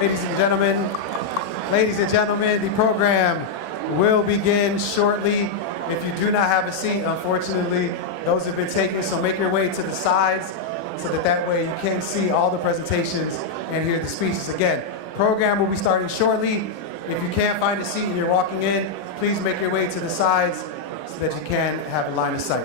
Ladies and gentlemen, the program will begin shortly. If you do not have a seat, unfortunately, those have been taken, so make your way to the sides so that way you can see all the presentations and hear the speeches. Again, program will be starting shortly. If you can't find a seat and you're walking in, please make your way to the sides so that you can have a line of sight.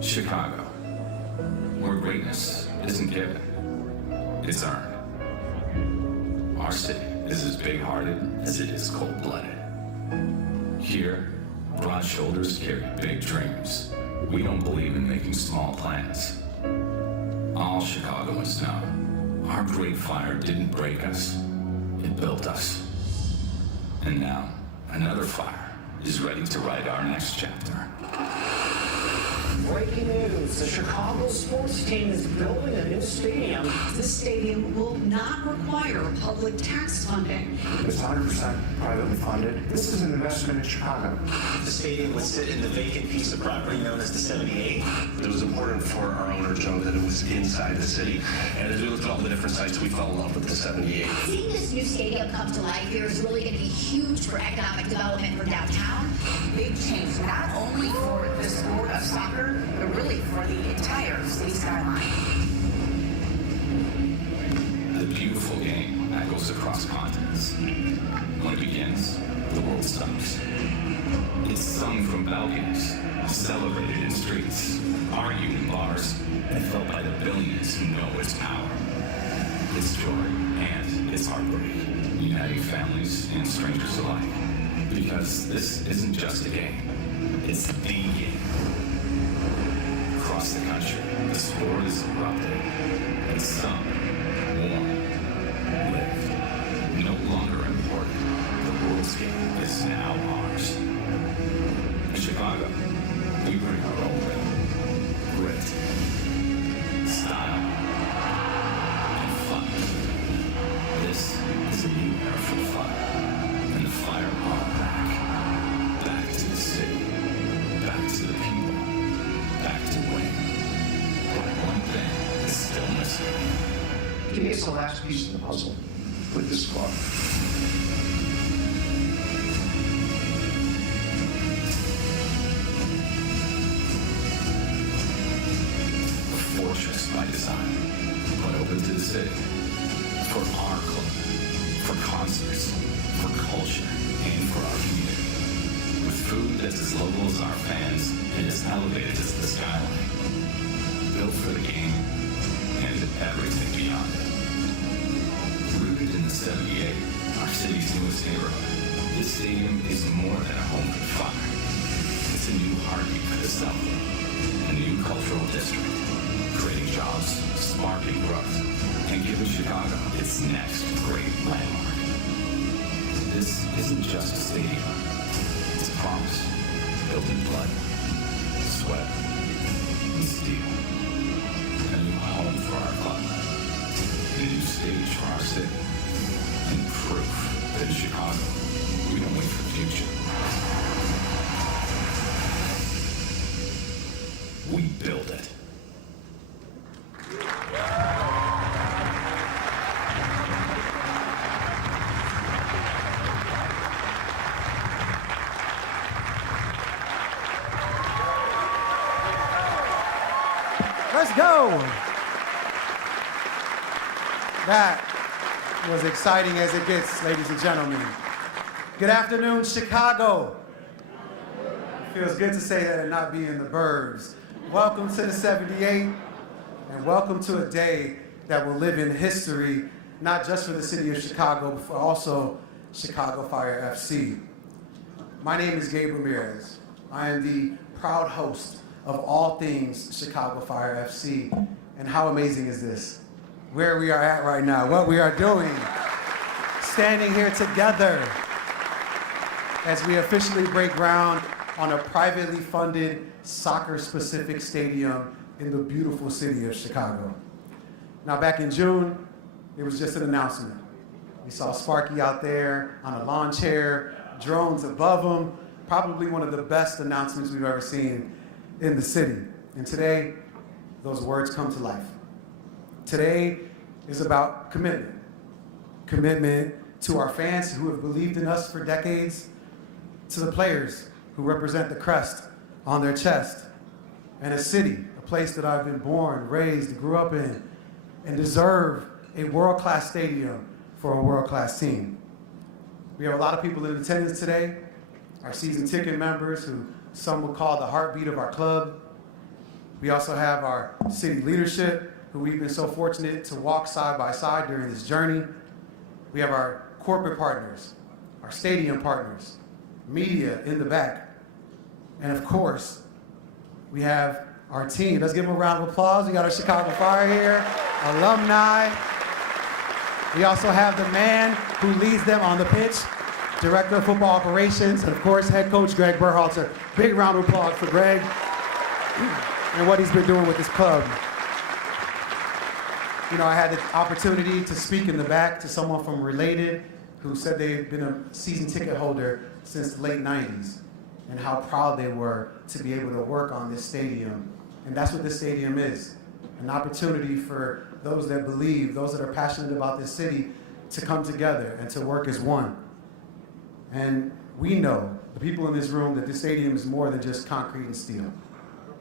Chicago, where greatness isn't given, it's earned. Our city is as big-hearted as it is cold-blooded. Here, broad shoulders carry big dreams. We don't believe in making small plans. All Chicagoans know our great fire didn't break us, it built us. And now, another fire is ready to write our next chapter. Breaking news, the Chicago sports team is building a new stadium. This stadium will not require public tax funding. It's 100% privately funded. This is an investment in Chicago. The stadium would sit in the vacant piece of property known as the 78. It was important for our owner, Joe, that it was inside the city. And as we looked at all the different sites, we fell in love with the 78. Seeing this new stadium come to life here is really going to be huge for economic development for downtown. Big change, not only for the sport of soccer, but really for the entire city skyline. The beautiful game echoes across continents. When it begins, the world stops. It's sung from balconies, celebrated in streets, argued in bars, and felt by the billions who know its power. Its joy and its heartbreak, uniting families and strangers alike. Because this isn't just a game, it's the game. Across the country, the sport is erupted, and some warm, lived, no longer important. The world's game is now ours. In Chicago, we bring our own rhythm, grit, style, and fun. This is a new era for fire, and the fire brought back to the city, back to the people. Back to win. But one thing is still missing. Give me the last piece of the puzzle with this squad. A fortress by design, but open to the city. for our club, for concerts, for culture, and for our community. With food that's as local as our fans and as elevated as the skyline. Built for the game and everything beyond it. Rooted in the 78, our city's newest neighborhood, this stadium is more than a home for the Fire. It's a new heartbeat for the South, a new cultural district, creating jobs, sparking growth, and giving Chicago its next great landmark. This isn't just a stadium. It's a promise, built in blood, sweat, and steel. A new home for our club, a new stage for our city, and proof that in Chicago, we don't wait for the future. We build it. Let's go. That was exciting as it gets, ladies and gentlemen. Good afternoon, Chicago. Feels good to say that and not be in the burbs. Welcome to the 78, and welcome to a day that will live in history, not just for the city of Chicago, but for also Chicago Fire FC. My name is Gabe Ramirez. I am the proud host of all things Chicago Fire FC. And how amazing is this? Where we are at right now, what we are doing, standing here together as we officially break ground on a privately funded soccer-specific stadium in the beautiful city of Chicago. Now, back in June, it was just an announcement. We saw Sparky out there on a lawn chair, drones above him, probably one of the best announcements we've ever seen in the city. And today, those words come to life. Today is about commitment. Commitment to our fans who have believed in us for decades, to the players who represent the crest on their chest, and a city, a place that I've been born, raised, grew up in, and deserve a world-class stadium for a world-class team. We have a lot of people in attendance today, our season ticket members who some would call the heartbeat of our club. We also have our city leadership who we've been so fortunate to walk side by side during this journey. We have our corporate partners, our stadium partners, media in the back, and of course, we have our team. Let's give them a round of applause. We got our Chicago Fire here, alumni. We also have the man who leads them on the pitch, Director of Football Operations, and of course, Head Coach Greg Berhalter. Big round of applause for Greg and what he's been doing with this club. You know, I had the opportunity to speak in the back to someone from Related who said they've been a season ticket holder since the late 90s and how proud they were to be able to work on this stadium. And that's what this stadium is, an opportunity for those that believe, those that are passionate about this city to come together and to work as one. And we know, the people in this room, that this stadium is more than just concrete and steel.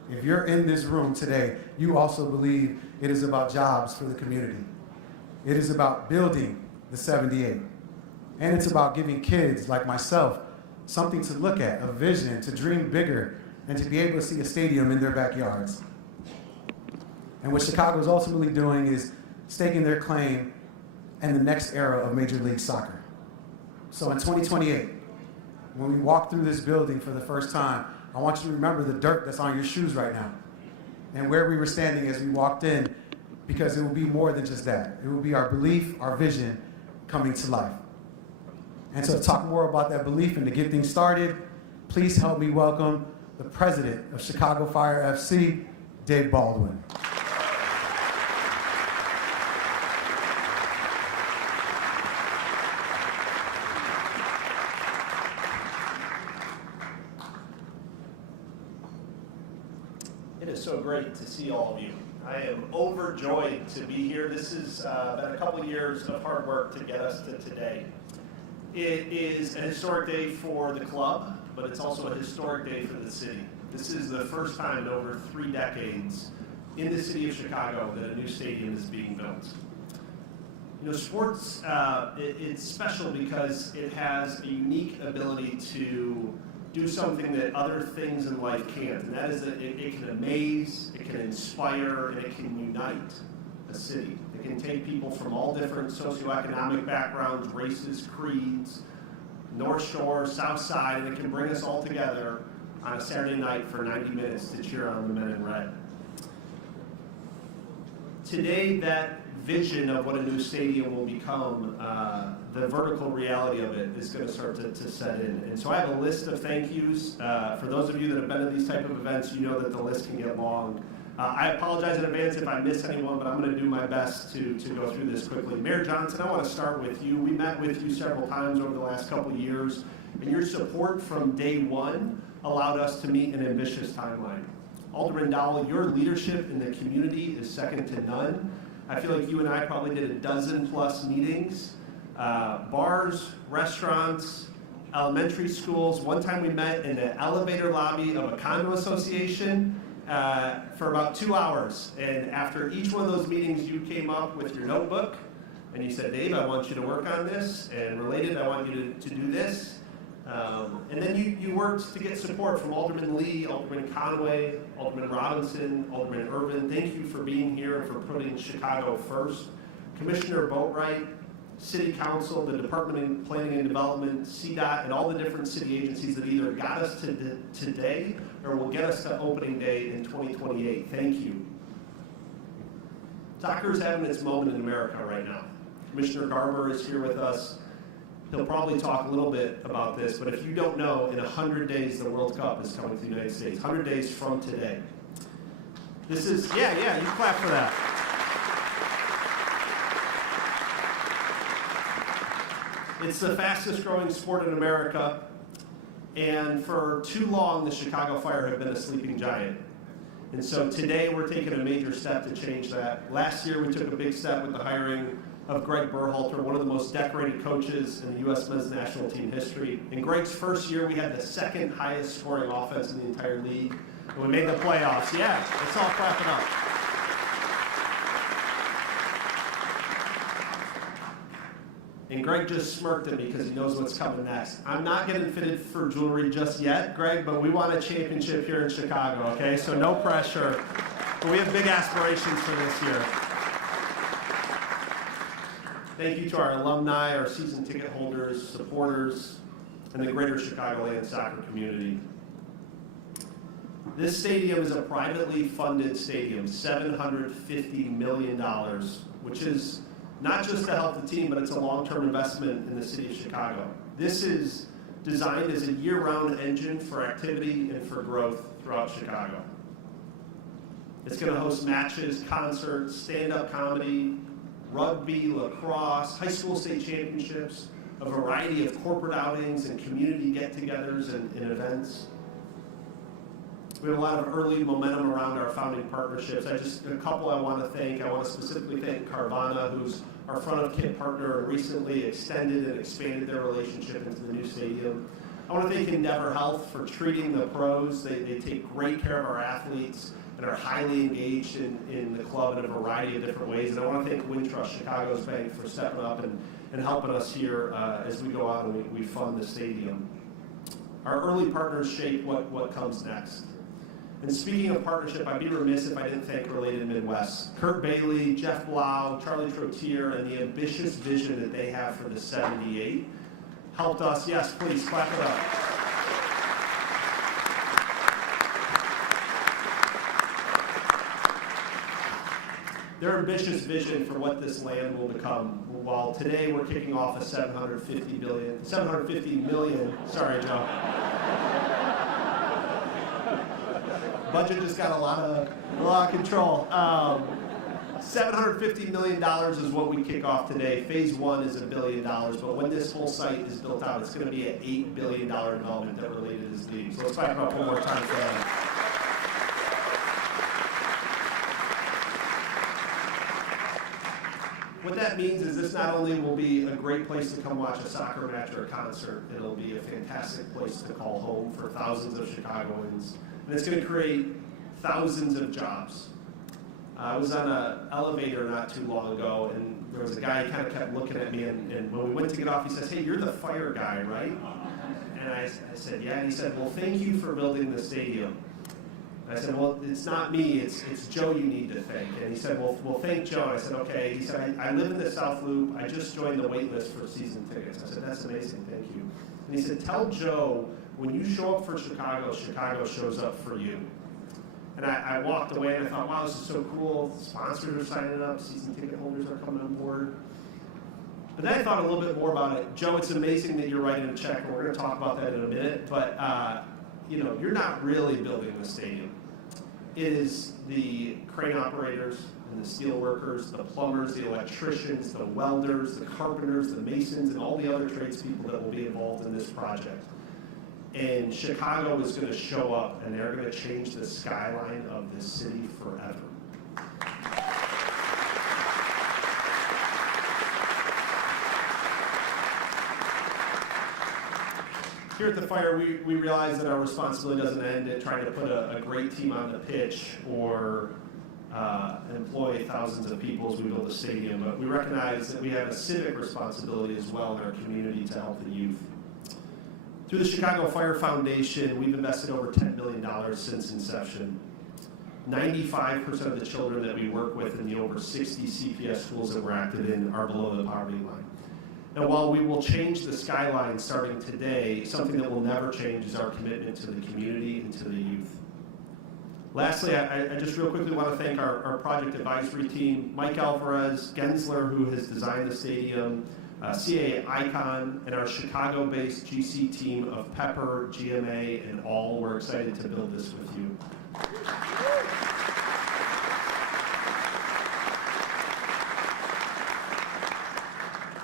If you're in this room today, you also believe it is about jobs for the community. It is about building the 78. And it's about giving kids like myself something to look at, a vision, to dream bigger, and to be able to see a stadium in their backyards. And what Chicago is ultimately doing is staking their claim in the next era of Major League Soccer. So in 2028, when we walk through this building for the first time, I want you to remember the dirt that's on your shoes right now and where we were standing as we walked in, because it will be more than just that. It will be our belief, our vision coming to life. And so to talk more about that belief and to get things started, please help me welcome the president of Chicago Fire FC, Dave Baldwin. It is so great to see all of you. I am overjoyed to be here. This has been a couple years of hard work to get us to today. It is a historic day for the club, but it's also a historic day for the city. This is the first time in over 3 decades in the city of Chicago that a new stadium is being built. Sports, it's special because it has a unique ability to do something that other things in life can't, and that is that it can amaze, it can inspire, and it can unite a city. It can take people from all different socioeconomic backgrounds, races, creeds, North Shore, South Side, and it can bring us all together on a Saturday night for 90 minutes to cheer on the men in red. Today, that vision of what a new stadium will become, the vertical reality of it is going to start to set in. And so I have a list of thank yous. For those of you that have been to these type of events, you know that the list can get long. I apologize in advance if I miss anyone, but I'm going to do my best to go through this quickly. Mayor Johnson, I want to start with you. We met with you several times over the last couple of years, and your support from day one allowed us to meet an ambitious timeline. Alderman Dowell, your leadership in the community is second to none. I feel like you and I probably did a dozen plus meetings, bars, restaurants, elementary schools. One time we met in the elevator lobby of a condo association for about 2 hours. And after each one of those meetings, you came up with your notebook and you said, Dave, I want you to work on this, and related, I want you to do this. And then you worked to get support from Alderman Lee, Alderman Conway, Alderman Robinson, Alderman Irvin. Thank you for being here and for putting Chicago first. Commissioner Boatwright, City Council, the Department of Planning and Development, CDOT, and all the different city agencies that either got us to today or will get us to opening day in 2028. Thank you. Soccer is having its moment in America right now. Commissioner Garber is here with us. He'll probably talk a little bit about this, but if you don't know, in 100 days the World Cup is coming to the United States. 100 days from today. This is, yeah, you clap for that. It's the fastest growing sport in America, and for too long the Chicago Fire have been a sleeping giant. And so today we're taking a major step to change that. Last year we took a big step with the hiring of Greg Berhalter, one of the most decorated coaches in the U.S. men's national team history. In Greg's first year, we had the second highest scoring offense in the entire league, and we made the playoffs. Yeah, let's all clap it up. And Greg just smirked at me because he knows what's coming next. I'm not getting fitted for jewelry just yet, Greg, but we want a championship here in Chicago, okay? So no pressure. But we have big aspirations for this year. Thank you to our alumni, our season ticket holders, supporters, and the greater Chicagoland soccer community. This stadium is a privately funded stadium, $750 million, which is not just to help the team, but it's a long-term investment in the city of Chicago. This is designed as a year-round engine for activity and for growth throughout Chicago. It's going to host matches, concerts, stand-up comedy, rugby, lacrosse, high school state championships, a variety of corporate outings and community get-togethers and events. We have a lot of early momentum around our founding partnerships. A couple I want to thank. I want to specifically thank Carvana, who's our front of kit partner and recently extended and expanded their relationship into the new stadium. I want to thank Endeavor Health for treating the pros. They take great care of our athletes and are highly engaged in the club in a variety of different ways. And I want to thank Wintrust, Chicago's bank, for stepping up and helping us here as we go out and we fund the stadium. Our early partners shape what comes next. And speaking of partnership, I'd be remiss if I didn't thank Related Midwest. Kurt Bailey, Jeff Blau, Charlie Trottier, and the ambitious vision that they have for the 78 helped us. Yes, please, clap it up. Their ambitious vision for what this land will become. While today we're kicking off a $750 million, sorry, Joe. Budget just got a lot of control. $750 million is what we kick off today. Phase one is $1 billion, but when this whole site is built out, it's going to be an $8 billion development that Related is leading. So let's talk about one more time for that. What that means is this not only will be a great place to come watch a soccer match or a concert, it'll be a fantastic place to call home for thousands of Chicagoans. And it's going to create thousands of jobs. I was on an elevator not too long ago, and there was a guy who kind of kept looking at me, and when we went to get off, he says, "Hey, you're the fire guy, right?" And I said, "Yeah." And he said, "Well, thank you for building the stadium." I said, "Well, it's not me, it's Joe you need to thank." And he said, well, thank Joe. I said, "Okay." He said, I live in the South Loop. I just joined the wait list for season tickets." I said, "That's amazing, thank you." And he said, "Tell Joe, when you show up for Chicago, Chicago shows up for you." And I walked away and I thought, wow, this is so cool. Sponsors are signing up, season ticket holders are coming on board. But then I thought a little bit more about it. Joe, it's amazing that you're writing a check, and we're going to talk about that in a minute. But you're not really building the stadium. It is the crane operators and the steel workers, the plumbers, the electricians, the welders, the carpenters, the masons, and all the other tradespeople that will be involved in this project. And Chicago is going to show up, and they're going to change the skyline of this city forever. Here at the Fire, we realize that our responsibility doesn't end at trying to put a great team on the pitch or employ thousands of people as we build a stadium, but we recognize that we have a civic responsibility as well in our community to help the youth. Through the Chicago Fire Foundation, we've invested over $10 million since inception. 95% of the children that we work with in the over 60 CPS schools that we're active in are below the poverty line. Now, while we will change the skyline starting today, something that will never change is our commitment to the community and to the youth. Lastly, I just real quickly want to thank our project advisory team, Mike Alvarez, Gensler, who has designed the stadium, CA Icon, and our Chicago-based GC team of Pepper, GMA, and all. We're excited to build this with you.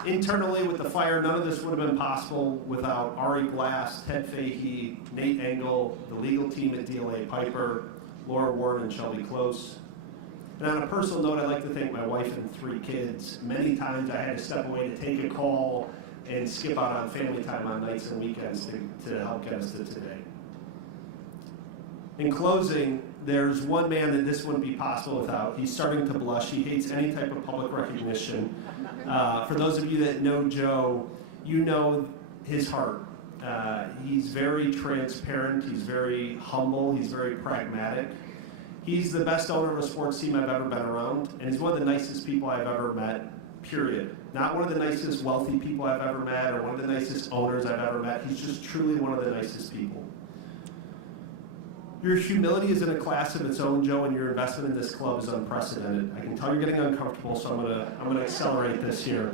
Internally with the Fire, none of this would have been possible without Ari Glass, Ted Fahey, Nate Engel, the legal team at DLA Piper, Laura Ward, and Shelby Close. And on a personal note, I'd like to thank my wife and 3 kids. Many times I had to step away to take a call and skip out on family time on nights and weekends to help get us to today. In closing, there's one man that this wouldn't be possible without. He's starting to blush. He hates any type of public recognition. For those of you that know Joe, you know his heart. He's very transparent. He's very humble. He's very pragmatic. He's the best owner of a sports team I've ever been around, and he's one of the nicest people I've ever met, period. Not one of the nicest wealthy people I've ever met or one of the nicest owners I've ever met. He's just truly one of the nicest people. Your humility is in a class of its own, Joe, and your investment in this club is unprecedented. I can tell you're getting uncomfortable, so I'm gonna accelerate this here.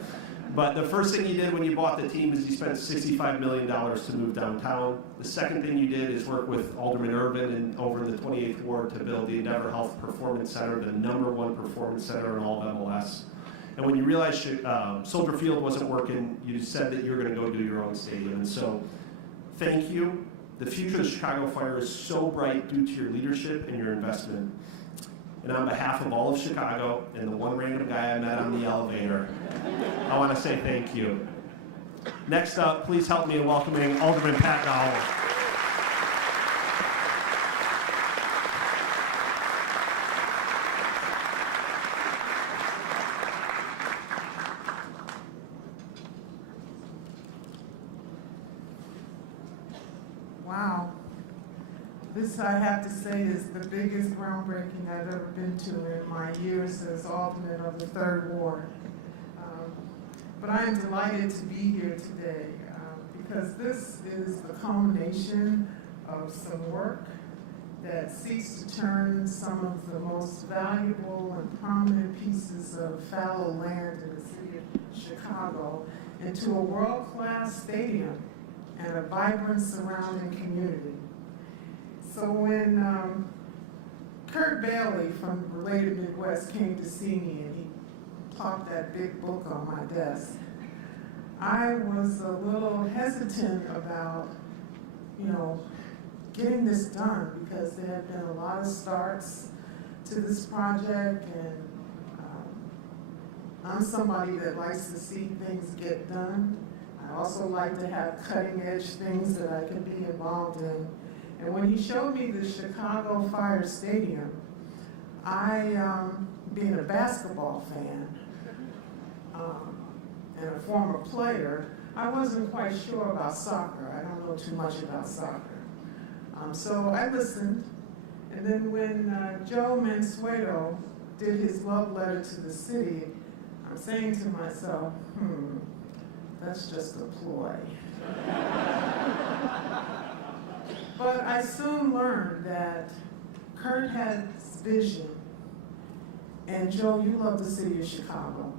But the first thing you did when you bought the team is you spent $65 million to move downtown. The second thing you did is work with Alderman Urban and over in the 28th Ward to build the Endeavor Health Performance Center, the #1 performance center in all of MLS. And when you realized Soldier Field wasn't working, you said that you were going to go do your own stadium. And so, thank you. The future of the Chicago Fire is so bright due to your leadership and your investment. And on behalf of all of Chicago and the one random guy I met on the elevator, I want to say thank you. Next up, please help me in welcoming Alderman Pat Dowell. Wow. This, I have to say, is the biggest groundbreaking I've ever been to in my years as Alderman of the 3rd Ward. But I am delighted to be here today because this is the culmination of some work that seeks to turn some of the most valuable and prominent pieces of fallow land in the city of Chicago into a world-class stadium and a vibrant surrounding community. So when Kurt Bailey from Related Midwest came to see me and he plopped that big book on my desk, I was a little hesitant about, getting this done because there had been a lot of starts to this project, and I'm somebody that likes to see things get done. I also like to have cutting-edge things that I can be involved in. And when he showed me the Chicago Fire Stadium, being a basketball fan and a former player, I wasn't quite sure about soccer. I don't know too much about soccer. So I listened, and then when Joe Mansueto did his love letter to the city, I'm saying to myself, that's just a ploy. But I soon learned that Kurt had vision, and Joe, you love the city of Chicago.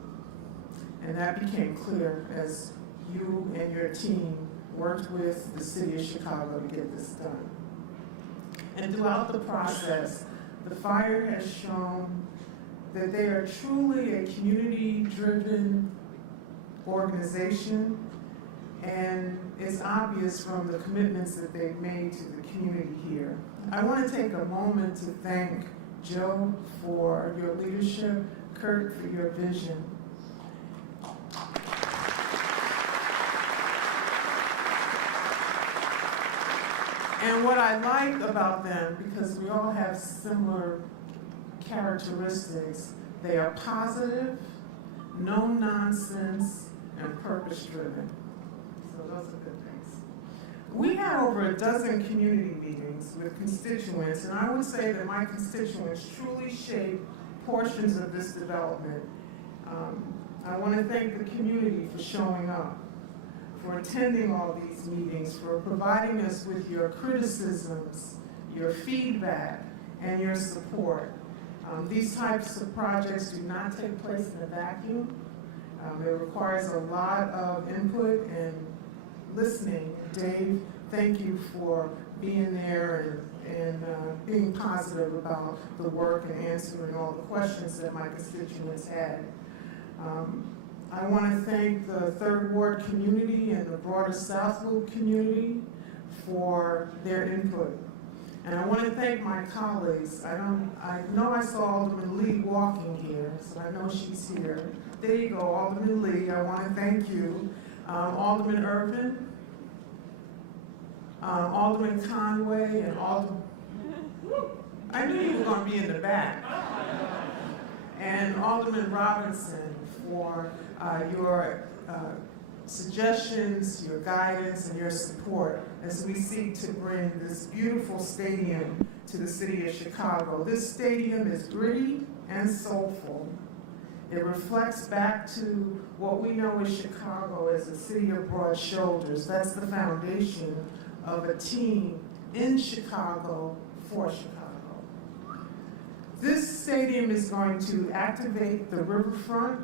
And that became clear as you and your team worked with the city of Chicago to get this done. And throughout the process, the Fire has shown that they are truly a community-driven organization, and it's obvious from the commitments that they've made to the community here. I want to take a moment to thank Joe for your leadership, Kurt for your vision. And what I like about them, because we all have similar characteristics, they are positive, no nonsense, and purpose-driven. So those are good things. We had over a dozen community meetings with constituents, and I would say that my constituents truly shape portions of this development. I want to thank the community for showing up, for attending all these meetings, for providing us with your criticisms, your feedback, and your support. These types of projects do not take place in a vacuum. It requires a lot of input and listening. Dave, thank you for being there and being positive about the work and answering all the questions that my constituents had. I want to thank the Third Ward community and the broader South Loop community for their input. And I want to thank my colleagues. I know I saw Alderman Lee walking here, so I know she's here. There you go, Alderman Lee, I want to thank you. Alderman Irvin, Alderman Conway, and Alderman, I knew you were going to be in the back. And Alderman Robinson for your suggestions, your guidance, and your support as we seek to bring this beautiful stadium to the city of Chicago. This stadium is gritty and soulful. It reflects back to what we know as Chicago as a city of broad shoulders. That's the foundation of a team in Chicago for Chicago. This stadium is going to activate the riverfront,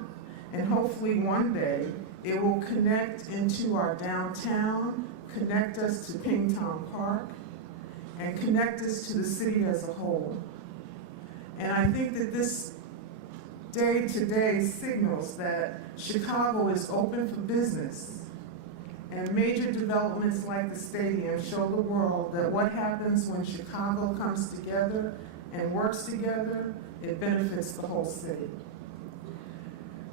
and hopefully one day it will connect into our downtown, connect us to Pingtown Park, and connect us to the city as a whole. And I think that this day today signals that Chicago is open for business, and major developments like the stadium show the world that what happens when Chicago comes together and works together, it benefits the whole city.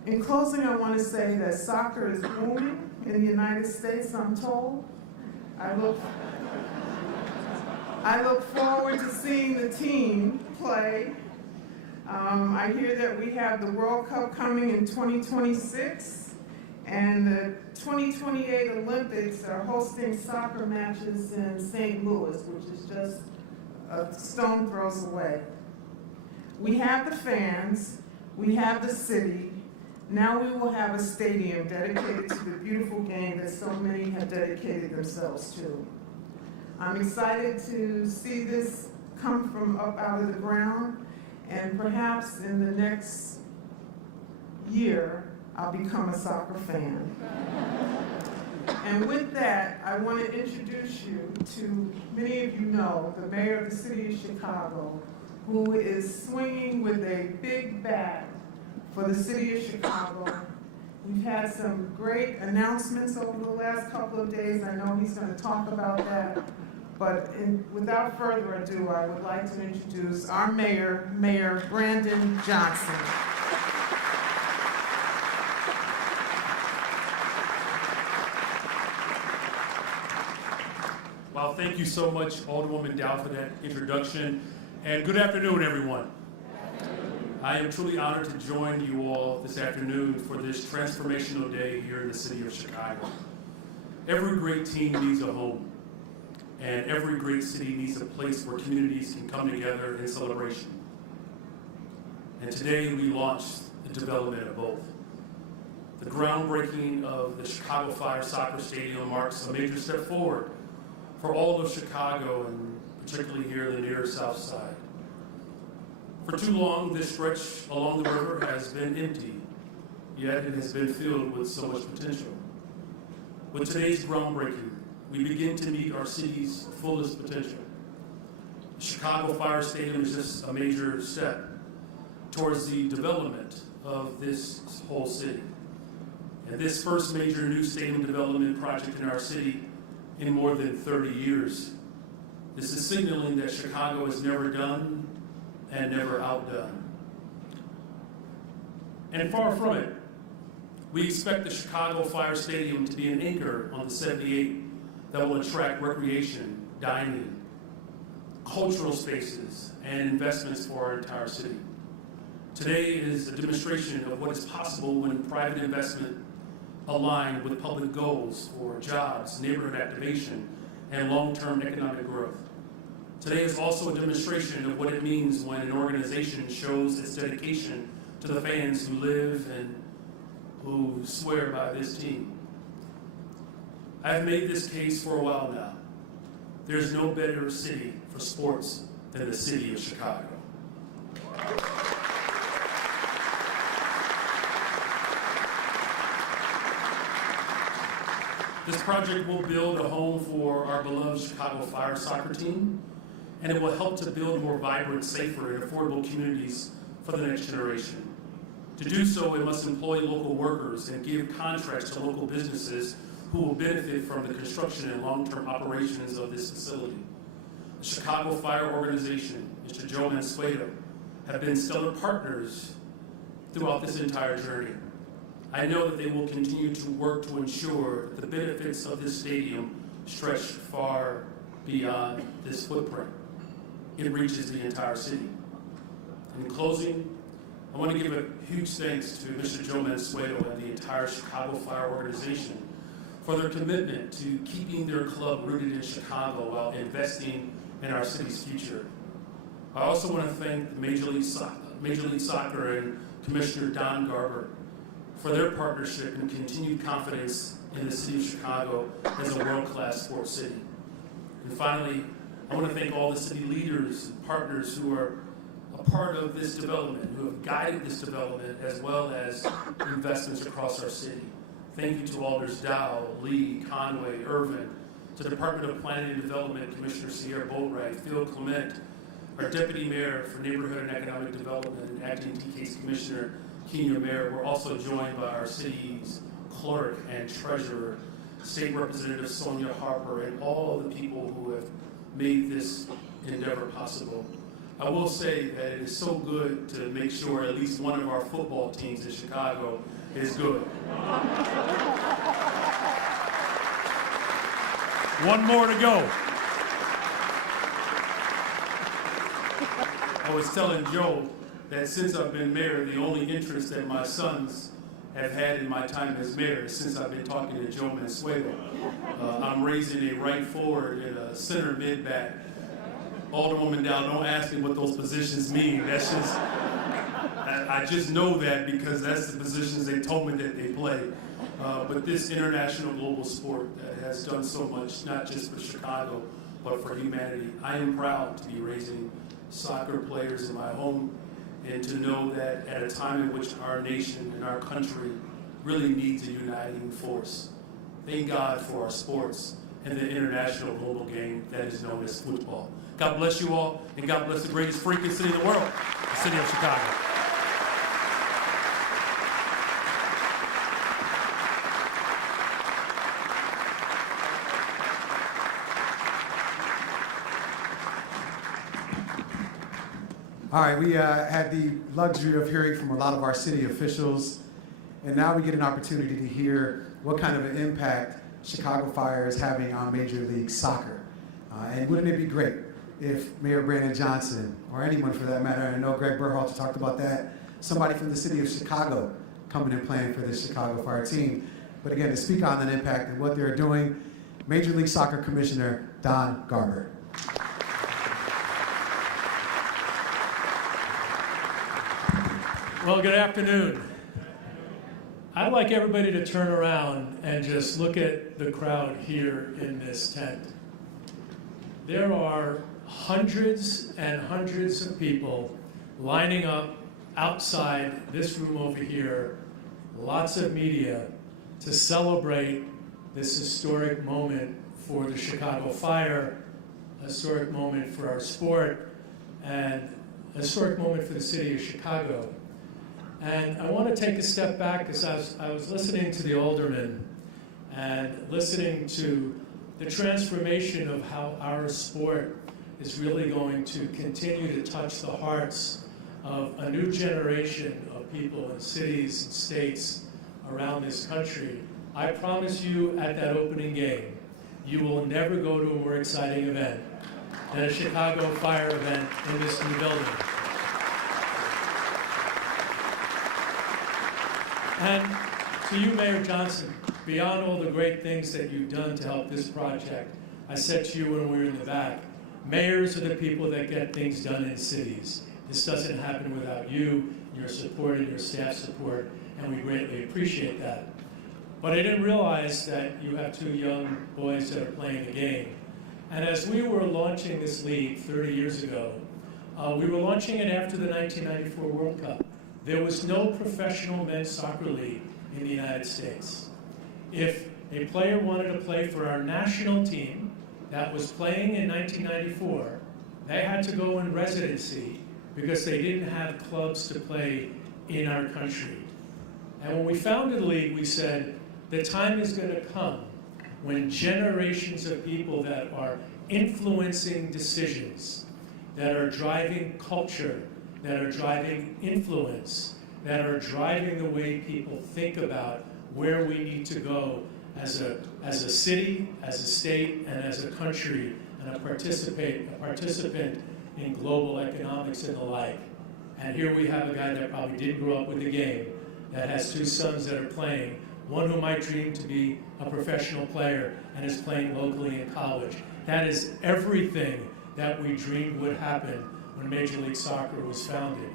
In closing, I want to say that soccer is booming in the United States, I'm told. I look forward to seeing the team play. I hear that we have the World Cup coming in 2026, and the 2028 Olympics are hosting soccer matches in St. Louis, which is just a stone throws away. We have the fans, we have the city. Now we will have a stadium dedicated to the beautiful game that so many have dedicated themselves to. I'm excited to see this come from up out of the ground, and perhaps in the next year, I'll become a soccer fan. And with that, I want to introduce you to, many of you know, the mayor of the city of Chicago, who is swinging with a big bat for the city of Chicago. We've had some great announcements over the last couple of days. I know he's going to talk about that. But without further ado, I would like to introduce our mayor, Mayor Brandon Johnson. Well, thank you so much, Alderwoman Dowell, for that introduction. And good afternoon, everyone. I am truly honored to join you all this afternoon for this transformational day here in the city of Chicago. Every great team needs a home, and every great city needs a place where communities can come together in celebration. And today we launched the development of both. The groundbreaking of the Chicago Fire Soccer Stadium marks a major step forward for all of Chicago, and particularly here in the near South Side. For too long, this stretch along the river has been empty, yet it has been filled with so much potential. With today's groundbreaking, we begin to meet our city's fullest potential. The Chicago Fire Stadium is just a major step towards the development of this whole city. And this first major new stadium development project in our city in more than 30 years. This is signaling that Chicago is never done and never outdone. And far from it, we expect the Chicago Fire Stadium to be an anchor on the 78 that will attract recreation, dining, cultural spaces, and investments for our entire city. Today is a demonstration of what is possible when private investment aligned with public goals for jobs, neighborhood activation, and long-term economic growth. Today is also a demonstration of what it means when an organization shows its dedication to the fans who live and who swear by this team. I've made this case for a while now. There's no better city for sports than the city of Chicago. This project will build a home for our beloved Chicago Fire soccer team, and it will help to build more vibrant, safer, and affordable communities for the next generation. To do so, it must employ local workers and give contracts to local businesses who will benefit from the construction and long-term operations of this facility. The Chicago Fire Organization, Mr. Joe Mansueto, have been stellar partners throughout this entire journey. I know that they will continue to work to ensure that the benefits of this stadium stretch far beyond this footprint. It reaches the entire city. In closing, I want to give a huge thanks to Mr. Joe Mansueto and the entire Chicago Fire Organization for their commitment to keeping their club rooted in Chicago while investing in our city's future. I also want to thank Major League Soccer and Commissioner Don Garber for their partnership and continued confidence in the city of Chicago as a world-class sports city. And finally, I want to thank all the city leaders and partners who are a part of this development, who have guided this development, as well as investments across our city. Thank you to Alders Dowell, Lee, Conway, Irvin, to the Department of Planning and Development, Commissioner Sierra Boatwright, Phil Clement, our Deputy Mayor for Neighborhood and Economic Development, and Acting DK's Commissioner Kenya Mayor. We're also joined by our city's clerk and treasurer, State Representative Sonia Harper, and all of the people who have made this endeavor possible. I will say that it is so good to make sure at least one of our football teams in Chicago is good. One more to go. I was telling Joe that since I've been mayor, the only interest that my sons have had in my time as mayor is since I've been talking to Joe Mansueto. I'm raising a right forward and a center mid-back. Alderwoman Dowell, don't ask me what those positions mean. That's just, I just know that because that's the positions they told me that they play. But this international global sport that has done so much, not just for Chicago, but for humanity. I am proud to be raising soccer players in my home, and to know that at a time in which our nation and our country really needs a uniting force. Thank God for our sports and the international global game that is known as football. God bless you all, and God bless the greatest freaking city in the world, the city of Chicago. All right, we had the luxury of hearing from a lot of our city officials, and now we get an opportunity to hear what kind of an impact Chicago Fire is having on Major League Soccer. And wouldn't it be great if Mayor Brandon Johnson, or anyone for that matter, and I know Greg Berhalter talked about that, somebody from the city of Chicago coming and playing for the Chicago Fire team. But again, to speak on that impact and what they're doing, Major League Soccer Commissioner Don Garber. Well, good afternoon. I'd like everybody to turn around and just look at the crowd here in this tent. There are hundreds and hundreds of people lining up outside this room over here, lots of media, to celebrate this historic moment for the Chicago Fire, a historic moment for our sport, and a historic moment for the city of Chicago. And I want to take a step back because I was listening to the alderman and listening to the transformation of how our sport is really going to continue to touch the hearts of a new generation of people in cities and states around this country. I promise you at that opening game, you will never go to a more exciting event than a Chicago Fire event in this new building. And to you, Mayor Johnson, beyond all the great things that you've done to help this project, I said to you when we were in the back, mayors are the people that get things done in cities. This doesn't happen without you, your support, and your staff support, and we greatly appreciate that. But I didn't realize that you have two young boys that are playing the game. And as we were launching this league 30 years ago, we were launching it after the 1994 World Cup. There was no professional men's soccer league in the United States. If a player wanted to play for our national team that was playing in 1994, they had to go in residency because they didn't have clubs to play in our country. And when we founded the league, we said, the time is going to come when generations of people that are influencing decisions, that are driving culture, that are driving influence, that are driving the way people think about where we need to go as a city, as a state, and as a country, and a participant in global economics and the like. And here we have a guy that probably didn't grow up with the game, that has two sons that are playing, one who might dream to be a professional player and is playing locally in college. That is everything that we dreamed would happen when Major League Soccer was founded.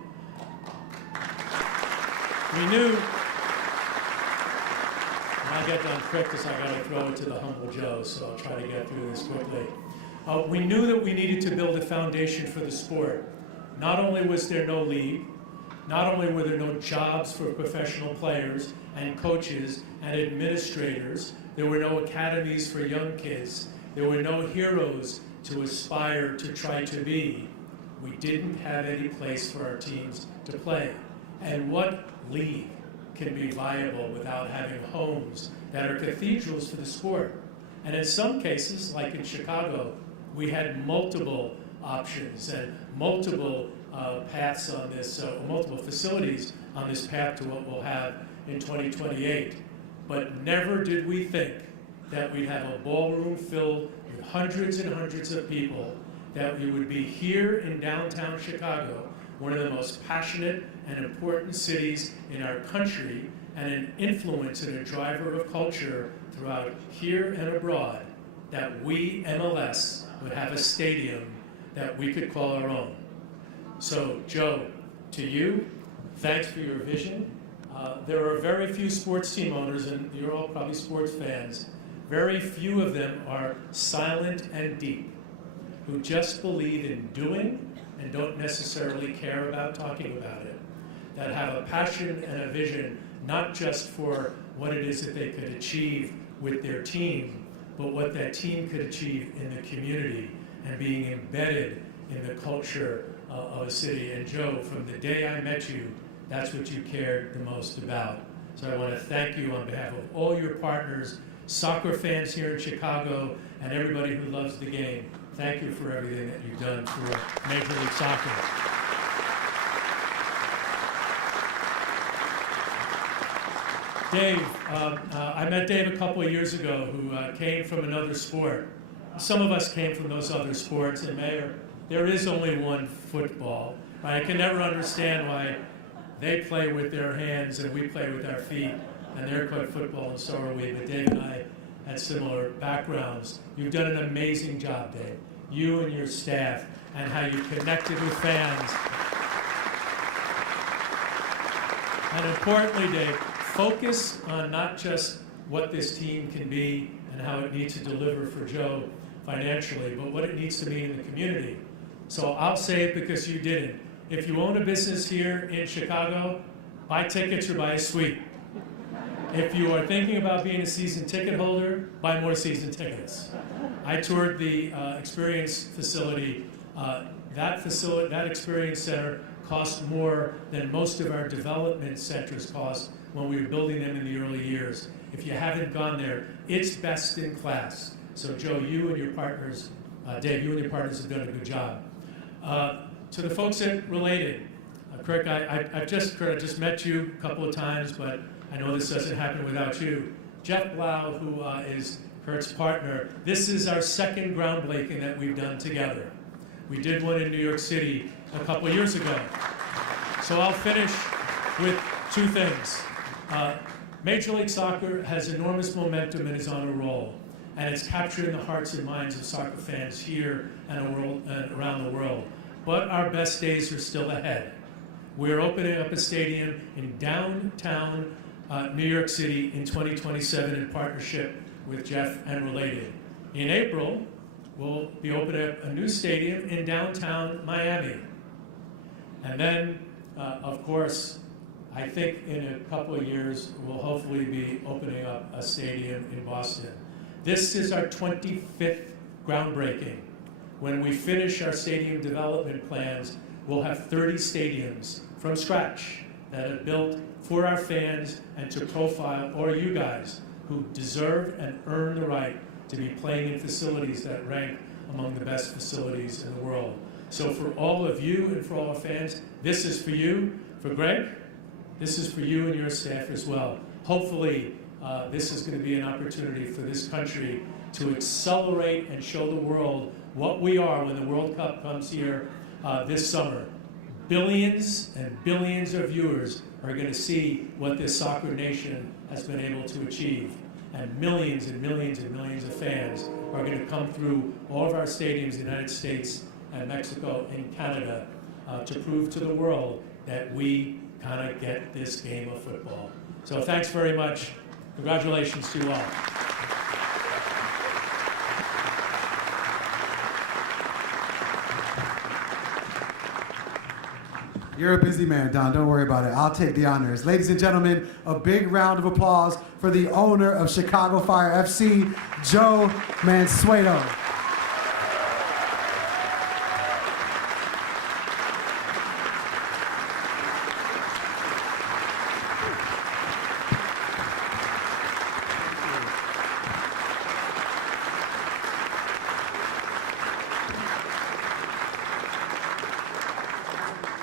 We knew, and I'll get done quick because I got to throw it to the humble Joe, so I'll try to get through this quickly. We knew that we needed to build a foundation for the sport. Not only was there no league, not only were there no jobs for professional players and coaches and administrators, there were no academies for young kids, there were no heroes to aspire to try to be. We didn't have any place for our teams to play. And what league can be viable without having homes that are cathedrals for the sport? And in some cases, like in Chicago, we had multiple options and multiple paths on this, multiple facilities on this path to what we'll have in 2028. But never did we think that we'd have a ballroom filled with hundreds and hundreds of people, that we would be here in downtown Chicago, one of the most passionate and important cities in our country, and an influence and a driver of culture throughout here and abroad, that we, MLS, would have a stadium that we could call our own. So, Joe, to you, thanks for your vision. There are very few sports team owners, and you're all probably sports fans. Very few of them are silent and deep, who just believe in doing and don't necessarily care about talking about it, that have a passion and a vision, not just for what it is that they could achieve with their team, but what that team could achieve in the community and being embedded in the culture of a city. And Joe, from the day I met you, that's what you cared the most about. So I want to thank you on behalf of all your partners, soccer fans here in Chicago, and everybody who loves the game. Thank you for everything that you've done for Major League Soccer. Dave, I met Dave a couple of years ago, who came from another sport. Some of us came from those other sports, and Mayor, there is only one football. I can never understand why they play with their hands and we play with our feet, and they're called football and so are we, but Dave and I had similar backgrounds. You've done an amazing job, Dave. You and your staff, and how you connected with fans. And importantly, Dave, focus on not just what this team can be and how it needs to deliver for Joe financially, but what it needs to mean in the community. So I'll say it because you didn't. If you own a business here in Chicago, buy tickets or buy a suite. If you are thinking about being a season ticket holder, buy more season tickets. I toured the experience facility. That experience center cost more than most of our development centers cost when we were building them in the early years. If you haven't gone there, it's best in class. So Joe, you and your partners, Dave, you and your partners have done a good job. To the folks at Related, Kirk, I just met you a couple of times, but I know this doesn't happen without you. Jeff Blau, who is Kurt's partner, this is our second groundbreaking that we've done together. We did one in New York City a couple of years ago. So I'll finish with two things. Major League Soccer has enormous momentum and is on a roll, and it's capturing the hearts and minds of soccer fans here and around the world. But our best days are still ahead. We're opening up a stadium in downtown New York City in 2027 in partnership with Jeff and Related. In April, we'll be opening up a new stadium in downtown Miami. And then, of course, I think in a couple of years, we'll hopefully be opening up a stadium in Boston. This is our 25th groundbreaking. When we finish our stadium development plans, we'll have 30 stadiums from scratch that are built for our fans and to profile all you guys who deserve and earn the right to be playing in facilities that rank among the best facilities in the world. So for all of you and for all our fans, this is for you. For Greg, this is for you and your staff as well. Hopefully, this is going to be an opportunity for this country to accelerate and show the world what we are when the World Cup comes here this summer. Billions and billions of viewers are going to see what this soccer nation has been able to achieve. And millions and millions and millions of fans are going to come through all of our stadiums in the United States and Mexico and Canada to prove to the world that we kind of get this game of football. So thanks very much. Congratulations to you all. You're a busy man, Don. Don't worry about it. I'll take the honors. Ladies and gentlemen, a big round of applause for the owner of Chicago Fire FC, Joe Mansueto.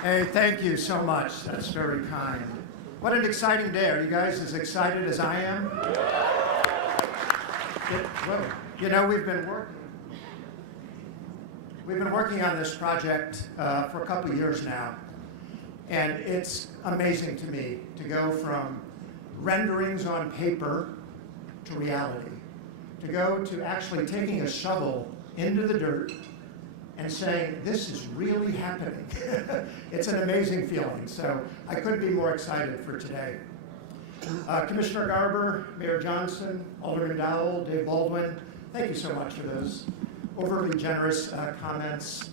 Hey, thank you so much. That's very kind. What an exciting day. Are you guys as excited as I am? You know, we've been working on this project for a couple of years now, and it's amazing to me to go from renderings on paper to reality, to go to actually taking a shovel into the dirt and saying, this is really happening. It's an amazing feeling, so I couldn't be more excited for today. Commissioner Garber, Mayor Johnson, Alderman Dowell, Dave Baldwin, thank you so much for those overly generous comments.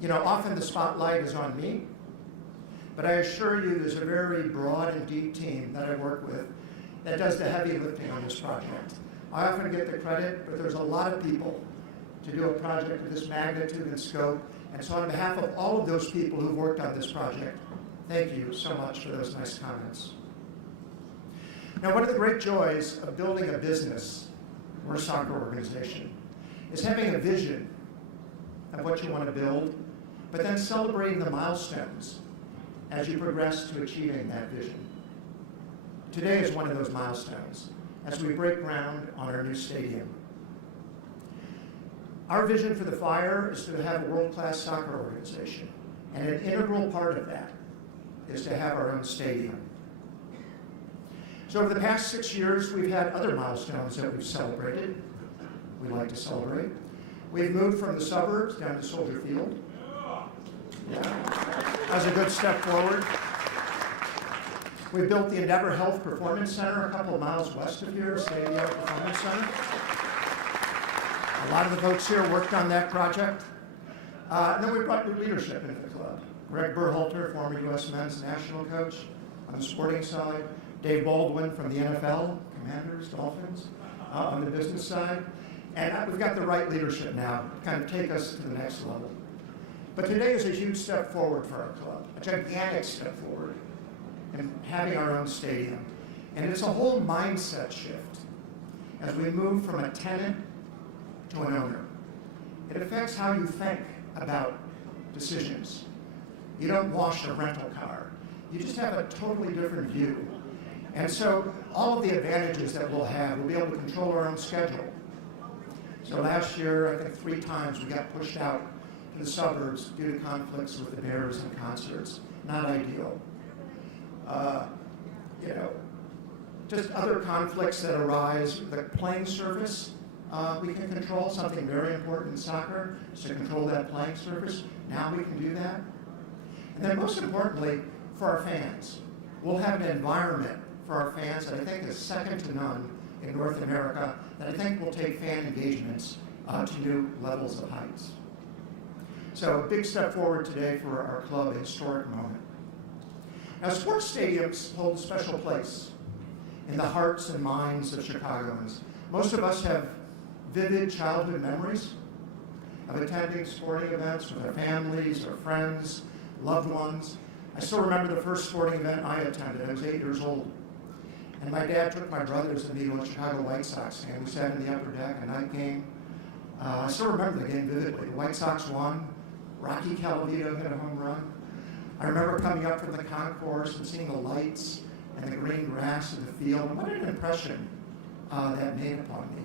You know, often the spotlight is on me, but I assure you there's a very broad and deep team that I work with that does the heavy lifting on this project. I often get the credit, but there's a lot of people to do a project of this magnitude and scope. And so on behalf of all of those people who've worked on this project, thank you so much for those nice comments. Now, one of the great joys of building a business or a soccer organization is having a vision of what you want to build, but then celebrating the milestones as you progress to achieving that vision. Today is one of those milestones as we break ground on our new stadium. Our vision for the Fire is to have a world-class soccer organization, and an integral part of that is to have our own stadium. So over the past 6 years, we've had other milestones that we've celebrated. We like to celebrate. We've moved from the suburbs down to Soldier Field. Yeah, that was a good step forward. We built the Endeavor Health Performance Center a couple of miles west of here, state-of-the-art performance center. A lot of the folks here worked on that project. And then we brought new leadership into the club. Greg Berhalter, former U.S. men's national coach on the sporting side. Dave Baldwin from the NFL, Commanders, Dolphins, on the business side. And we've got the right leadership now to kind of take us to the next level. But today is a huge step forward for our club, a gigantic step forward in having our own stadium. And it's a whole mindset shift as we move from a tenant to an owner. It affects how you think about decisions. You don't wash a rental car. You just have a totally different view. And so all of the advantages that we'll have, we'll be able to control our own schedule. So last year, I think 3 times we got pushed out to the suburbs due to conflicts with the Bears and concerts. Not ideal. Just other conflicts that arise. The playing surface, we can control. Something very important in soccer is to control that playing surface. Now we can do that. And then most importantly, for our fans, we'll have an environment for our fans that I think is second to none in North America, that I think will take fan engagements to new levels of heights. So a big step forward today for our club, a historic moment. Now, sports stadiums hold a special place in the hearts and minds of Chicagoans. Most of us have vivid childhood memories of attending sporting events with our families, our friends, loved ones. I still remember the first sporting event I attended. I was 8 years old. And my dad took my brothers and me to a Chicago White Sox game. We sat in the upper deck, a night game. I still remember the game vividly. The White Sox won. Rocky Calavito hit a home run. I remember coming up from the concourse and seeing the lights and the green grass of the field. And what an impression that made upon me.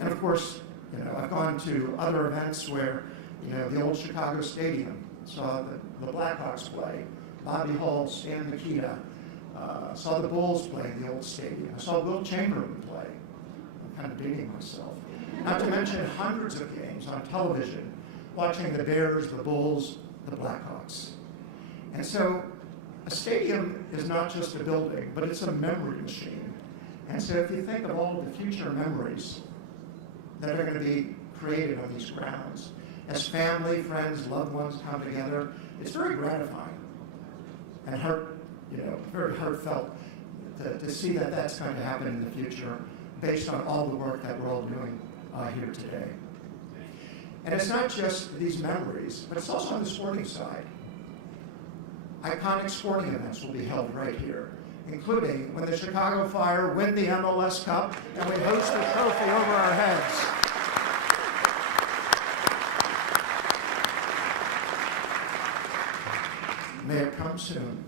And of course, I've gone to other events where, the old Chicago Stadium, saw the Blackhawks play, Bobby Hull, Stan Mikita, saw the Bulls play in the old stadium. I saw Will Chamberlain play. I'm kind of dating myself. Not to mention hundreds of games on television, watching the Bears, the Bulls, the Blackhawks. And so a stadium is not just a building, but it's a memory machine. And so if you think of all of the future memories that are going to be created on these grounds, as family, friends, loved ones come together, it's very gratifying and very heartfelt to see that that's going to happen in the future based on all the work that we're all doing here today. And it's not just these memories, but it's also on the sporting side. Iconic sporting events will be held right here, including when the Chicago Fire win the MLS Cup and we hoist the trophy over our heads. May it come soon.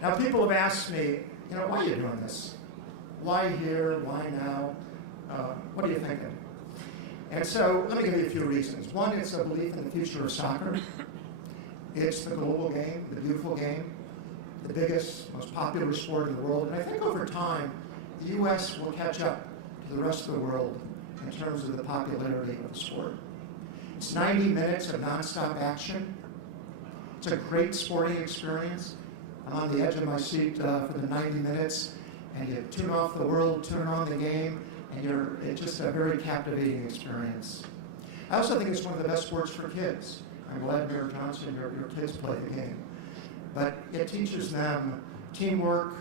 Now, people have asked me, why are you doing this? Why here? Why now? What are you thinking? And so let me give you a few reasons. One, it's a belief in the future of soccer. It's the global game, the beautiful game, the biggest, most popular sport in the world. And I think over time, the U.S. will catch up to the rest of the world in terms of the popularity of the sport. It's 90 minutes of nonstop action. It's a great sporting experience. I'm on the edge of my seat for the 90 minutes, and you tune off the world, turn on the game, and it's just a very captivating experience. I also think it's one of the best sports for kids. I'm glad, Mayor Johnson, your kids play the game. But it teaches them teamwork,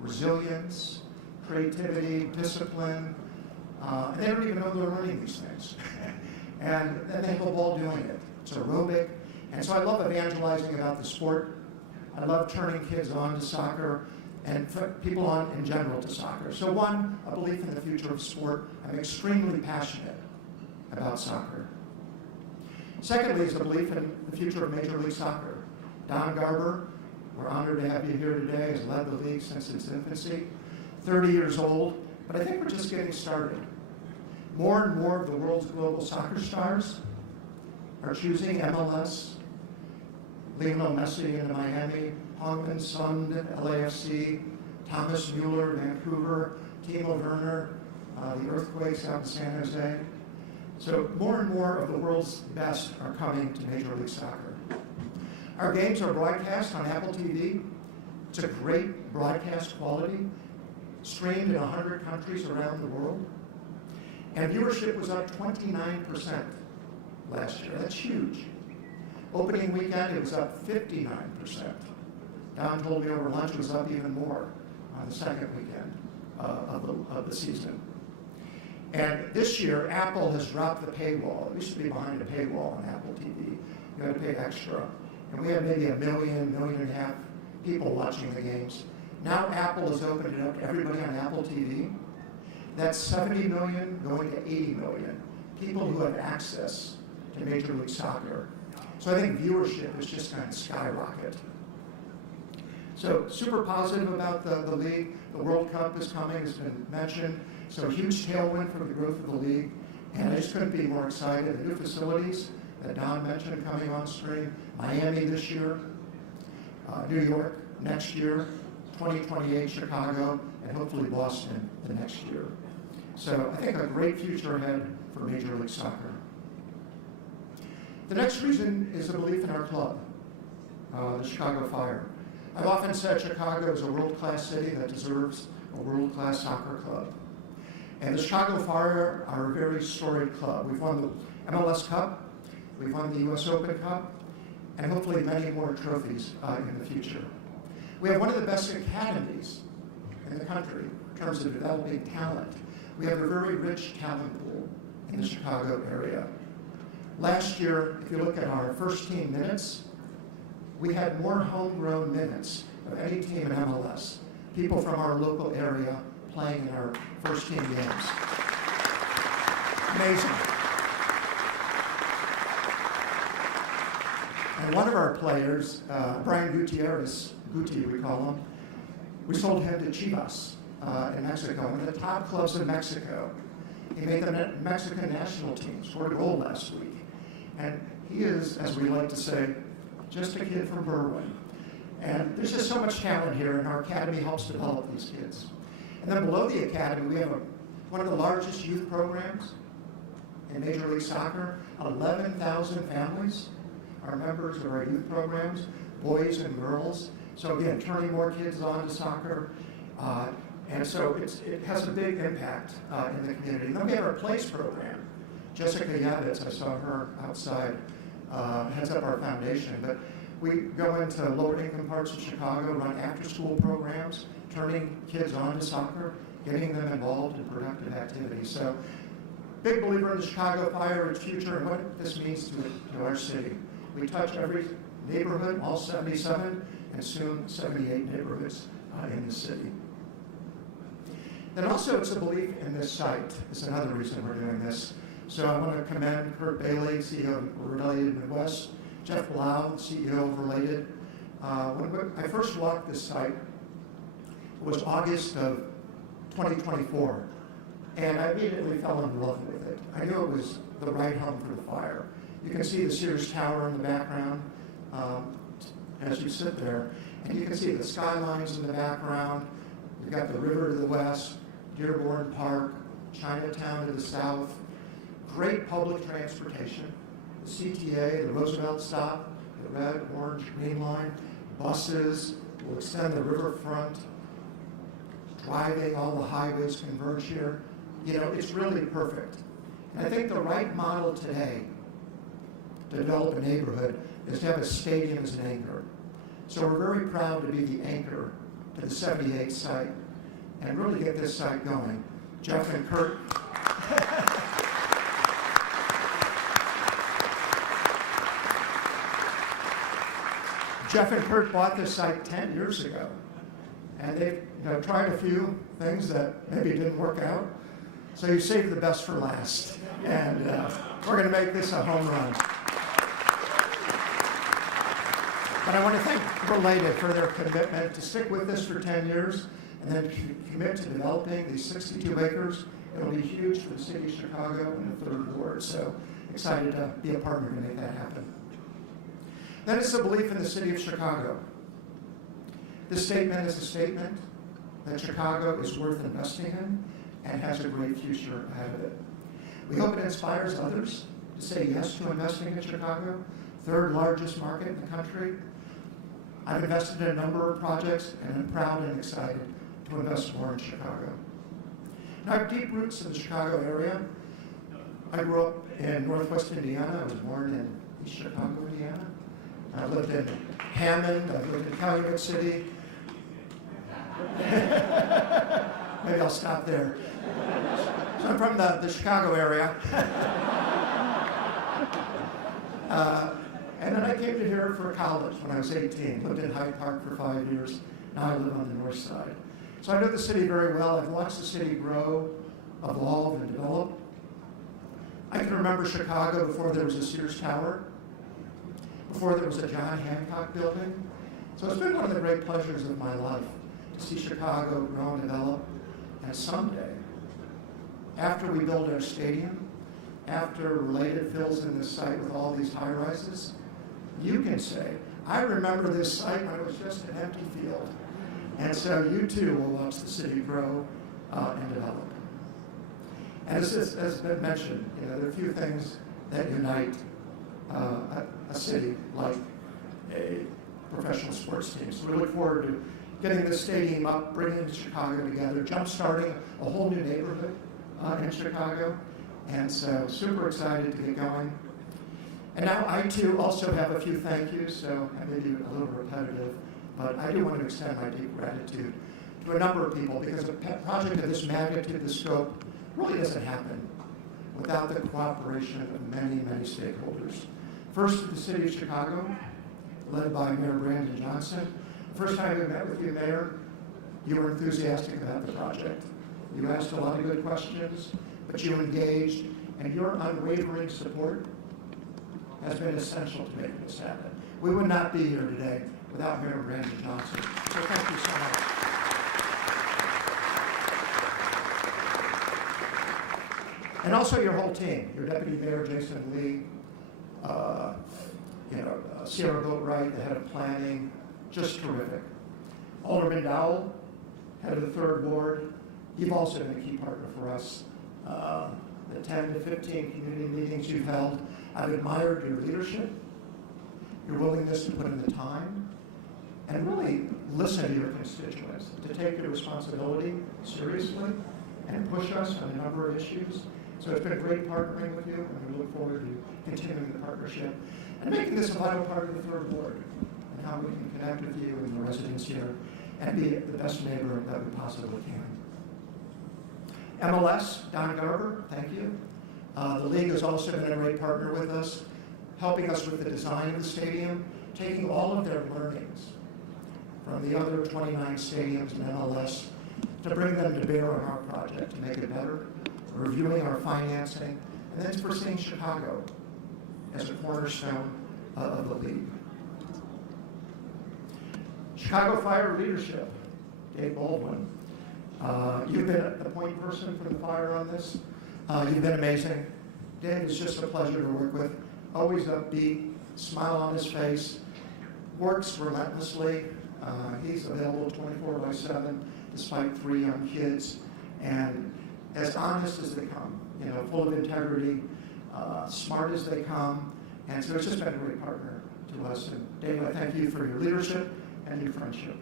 resilience, creativity, discipline, and they don't even know they're learning these things. and they have a ball doing it. It's aerobic. And so I love evangelizing about the sport. I love turning kids on to soccer and people on in general to soccer. So one, a belief in the future of sport. I'm extremely passionate about soccer. Secondly is a belief in the future of Major League Soccer. Don Garber, we're honored to have you here today, has led the league since its infancy, 30 years old, but I think we're just getting started. More and more of the world's global soccer stars are choosing MLS. Lionel Messi in Miami, Hongman Son, LAFC, Thomas Mueller, Vancouver, Timo Werner, the Earthquakes out in San Jose. So more and more of the world's best are coming to Major League Soccer. Our games are broadcast on Apple TV. It's a great broadcast quality, streamed in 100 countries around the world. And viewership was up 29% last year. That's huge. Opening weekend, it was up 59%. Don told me over lunch it was up even more on the second weekend of the season. And this year, Apple has dropped the paywall. It used to be behind a paywall on Apple TV. You had to pay extra. And we had maybe 1.5 million people watching the games. Now Apple has opened it up to everybody on Apple TV. That's 70 million going to 80 million people who have access to Major League Soccer. So I think viewership is just going to skyrocket. So super positive about the league. The World Cup is coming, has been mentioned. So a huge tailwind for the growth of the league. And I just couldn't be more excited. The new facilities that Don mentioned coming on stream. Miami this year, New York next year, 2028 Chicago, and hopefully Boston the next year. So I think a great future ahead for Major League Soccer. The next reason is a belief in our club, the Chicago Fire. I've often said Chicago is a world-class city that deserves a world-class soccer club. And the Chicago Fire are a very storied club. We've won the MLS Cup, we've won the US Open Cup, and hopefully many more trophies in the future. We have one of the best academies in the country in terms of developing talent. We have a very rich talent pool in the Chicago area. Last year, if you look at our first team minutes, we had more homegrown minutes of any team in MLS, people from our local area playing in our first team games. Amazing. And one of our players, Brian Gutierrez, Guti we call him, we sold him to Chivas in Mexico, one of the top clubs in Mexico. He made the Mexican national team, scored a goal last week. And he is, as we like to say, just a kid from Baldwin. And there's just so much talent here, and our academy helps develop these kids. And then below the academy, we have one of the largest youth programs in Major League Soccer. 11,000 families are members of our youth programs, boys and girls. So again, turning more kids on to soccer. And so it has a big impact in the community. And then we have our PLACE program. Jessica Yavitz, I saw her outside, heads up our foundation. But we go into lower income parts of Chicago, run after school programs, turning kids on to soccer, getting them involved in productive activities. So big believer in the Chicago Fire, its future, and what this means to our city. We touch every neighborhood, all 77, and soon 78 neighborhoods in the city. Then also it's a belief in this site. It's another reason we're doing this. So I want to commend Kurt Bailey, CEO of Related Midwest, Jeff Blau, CEO of Related. When I first walked this site, it was August of 2024, and I immediately fell in love with it. I knew it was the right home for the fire. You can see the Sears Tower in the background as you sit there, and you can see the skylines in the background. You've got the river to the west, Dearborn Park, Chinatown to the south, great public transportation, the CTA, the Roosevelt stop, the red, orange, green line, buses will extend the riverfront, driving, all the highways converge here. You know, it's really perfect. And I think the right model today to develop a neighborhood is to have a stadium as an anchor. So we're very proud to be the anchor to the 78 site and really get this site going. Jeff and Kurt. Jeff and Kurt bought this site 10 years ago. And they've tried a few things that maybe didn't work out. So you saved the best for last. And we're going to make this a home run. But I want to thank Related for their commitment to stick with this for 10 years and then commit to developing these 62 acres It'll be huge for the city of Chicago and the Third Ward, so excited to be a partner to make that happen. Then it's the belief in the city of Chicago. This statement is a statement that Chicago is worth investing in and has a great future ahead of it. We hope it inspires others to say yes to investing in Chicago, third largest market in the country. I've invested in a number of projects and I'm proud and excited to invest more in Chicago. Now, I have deep roots in the Chicago area. I grew up in Northwest Indiana. I was born in East Chicago, Indiana. I lived in Hammond. I lived in Calumet City. Maybe I'll stop there. So I'm from the Chicago area. And then I came to here for college when I was 18. Lived in Hyde Park for 5 years. Now I live on the north side. So I know the city very well. I've watched the city grow, evolve, and develop. I can remember Chicago before there was a Sears Tower, before there was a John Hancock building. So it's been one of the great pleasures of my life to see Chicago grow and develop. And someday, after we build our stadium, after Related fills in this site with all these high-rises, you can say, I remember this site when it was just an empty field. And so you too will watch the city grow and develop. And as been mentioned, there are a few things that unite a city like a professional sports team. So we look forward to getting this stadium up, bringing Chicago together, jump-starting a whole new neighborhood in Chicago. And so super excited to get going. And now I too also have a few thank yous, so I may be a little repetitive, but I do want to extend my deep gratitude to a number of people because a project of this magnitude, this scope, really doesn't happen without the cooperation of many, many stakeholders. First, the city of Chicago, led by Mayor Brandon Johnson. First time we met with you, Mayor, you were enthusiastic about the project. You asked a lot of good questions, but you engaged, and your unwavering support has been essential to making this happen. We would not be here today without Mayor Brandon Johnson. So thank you so much. And also your whole team, your Deputy Mayor Jason Lee, Sierra Boatwright, the head of planning, just terrific. Alderman Dowell, head of the Third Ward, you've also been a key partner for us. The 10 to 15 community meetings you've held, I've admired your leadership, your willingness to put in the time, and really listen to your constituents, to take your responsibility seriously and push us on a number of issues. So it's been great partnering with you, and we look forward to continuing the partnership and making this a vital part of the Third Ward and how we can connect with you and the residents here and be the best neighbor that we possibly can. MLS, Don Garber, thank you. The league has also been a great partner with us, helping us with the design of the stadium, taking all of their learnings from the other 29 stadiums in MLS to bring them to bear on our project to make it better, reviewing our financing, and then foreseeing Chicago as a cornerstone of the league. Chicago Fire leadership, Dave Baldwin. You've been the point person for the fire on this. You've been amazing. Dave is just a pleasure to work with. Always upbeat, smile on his face, works relentlessly. He's available 24/7 despite 3 young kids, and as honest as they come, full of integrity, smart as they come, and so it's just been a great partner to us. And Dave, I thank you for your leadership and your friendship.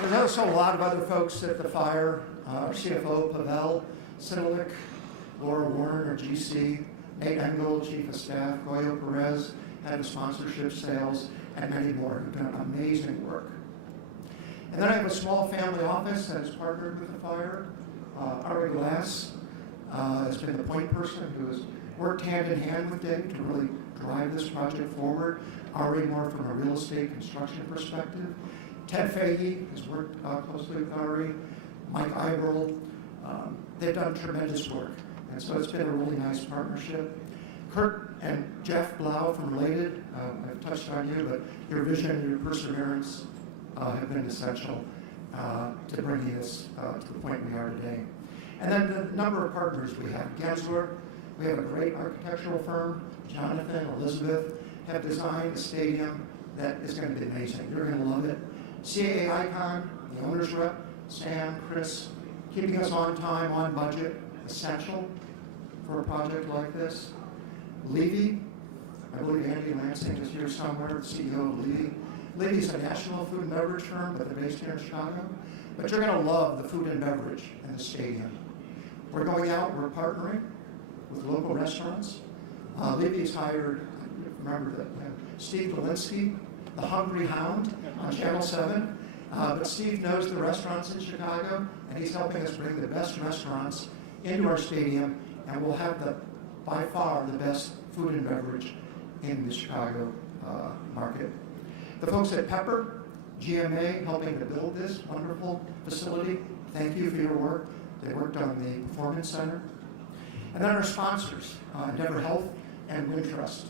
There's also a lot of other folks at the fire, our CFO, Pavel Sidalik, Laura Warren, our GC, Nate Engel, Chief of Staff, Goyo Perez, Head of Sponsorship Sales, and many more who've done amazing work. And then I have a small family office that has partnered with the fire. Ari Glass has been the point person who has worked hand in hand with Dave to really drive this project forward. Ari more from a real estate construction perspective. Ted Fahey has worked closely with Ari. Mike Iberl. They've done tremendous work. And so it's been a really nice partnership. Kurt and Jeff Blau from Related, I've touched on you, but your vision and your perseverance have been essential to bringing us to the point we are today. And then the number of partners we have. Gensler, we have a great architectural firm. Jonathan, Elizabeth have designed a stadium that is going to be amazing. You're going to love it. CAA Icon, the owner's rep, Sam, Chris, keeping us on time, on budget, essential for a project like this. Levy, I believe Andy Lansing is here somewhere, the CEO of Levy. Levy's a national food and beverage firm, but they're based here in Chicago. But you're going to love the food and beverage in the stadium. We're going out, we're partnering with local restaurants. Levy's hired, remember that, Steve Walensky, the Hungry Hound on Channel 7. But Steve knows the restaurants in Chicago, and he's helping us bring the best restaurants into our stadium, and we'll have by far the best food and beverage in the Chicago market. The folks at Pepper, GMA, helping to build this wonderful facility, thank you for your work. They worked on the Performance Center. And then our sponsors, Endeavor Health and Wintrust,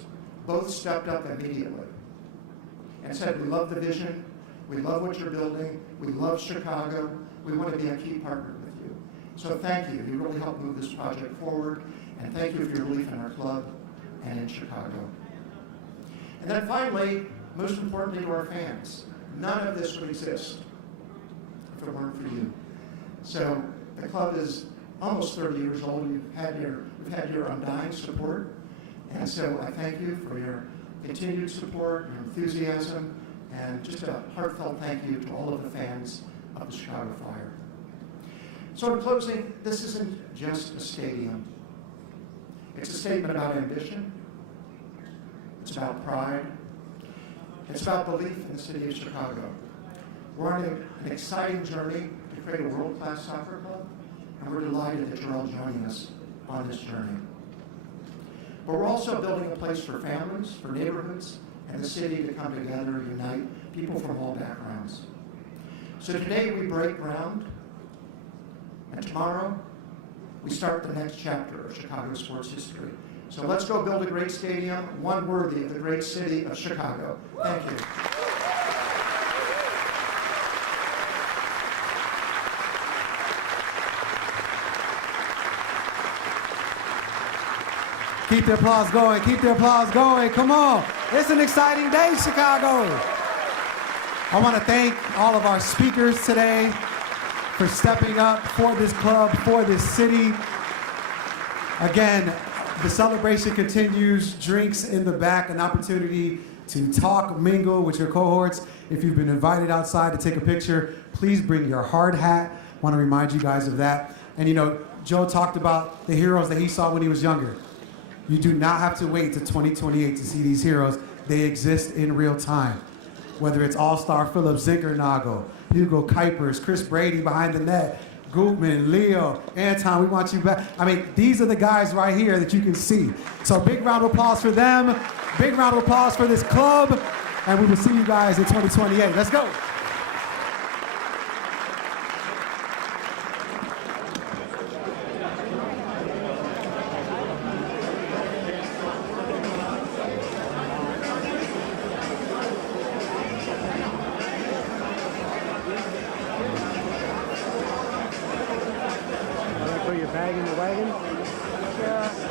both stepped up immediately and said, we love the vision, we love what you're building, we love Chicago, we want to be a key partner with you. So thank you, you really helped move this project forward, and thank you for your belief in our club and in Chicago. And then finally, most importantly to our fans, none of this would exist if it weren't for you. So the club is almost 30 years old. We've had your undying support. And so I thank you for your continued support, your enthusiasm, and just a heartfelt thank you to all of the fans of the Chicago Fire. So in closing, this isn't just a stadium. It's a statement about ambition. It's about pride. It's about belief in the city of Chicago. We're on an exciting journey to create a world-class soccer club, and we're delighted that you're all joining us on this journey. But we're also building a place for families, for neighborhoods, and the city to come together, unite people from all backgrounds. So today we break ground, and tomorrow we start the next chapter of Chicago sports history. So let's go build a great stadium, one worthy of the great city of Chicago. Thank you. Keep the applause going, keep the applause going. Come on, it's an exciting day, Chicago. I want to thank all of our speakers today for stepping up for this club, for this city. Again, the celebration continues, drinks in the back, an opportunity to talk, mingle with your cohorts. If you've been invited outside to take a picture, please bring your hard hat. I want to remind you guys of that. And you know, Joe talked about the heroes that he saw when he was younger. You do not have to wait to 2028 to see these heroes. They exist in real time. Whether it's All-Star Philip Zinkernagle, Hugo Kuipers, Chris Brady behind the net, Gutman, Leo, Anton, we want you back. I mean, these are the guys right here that you can see. So big round of applause for them. Big round of applause for this club. And we will see you guys in 2028. Let's go. Put your bag in the wagon? Yeah.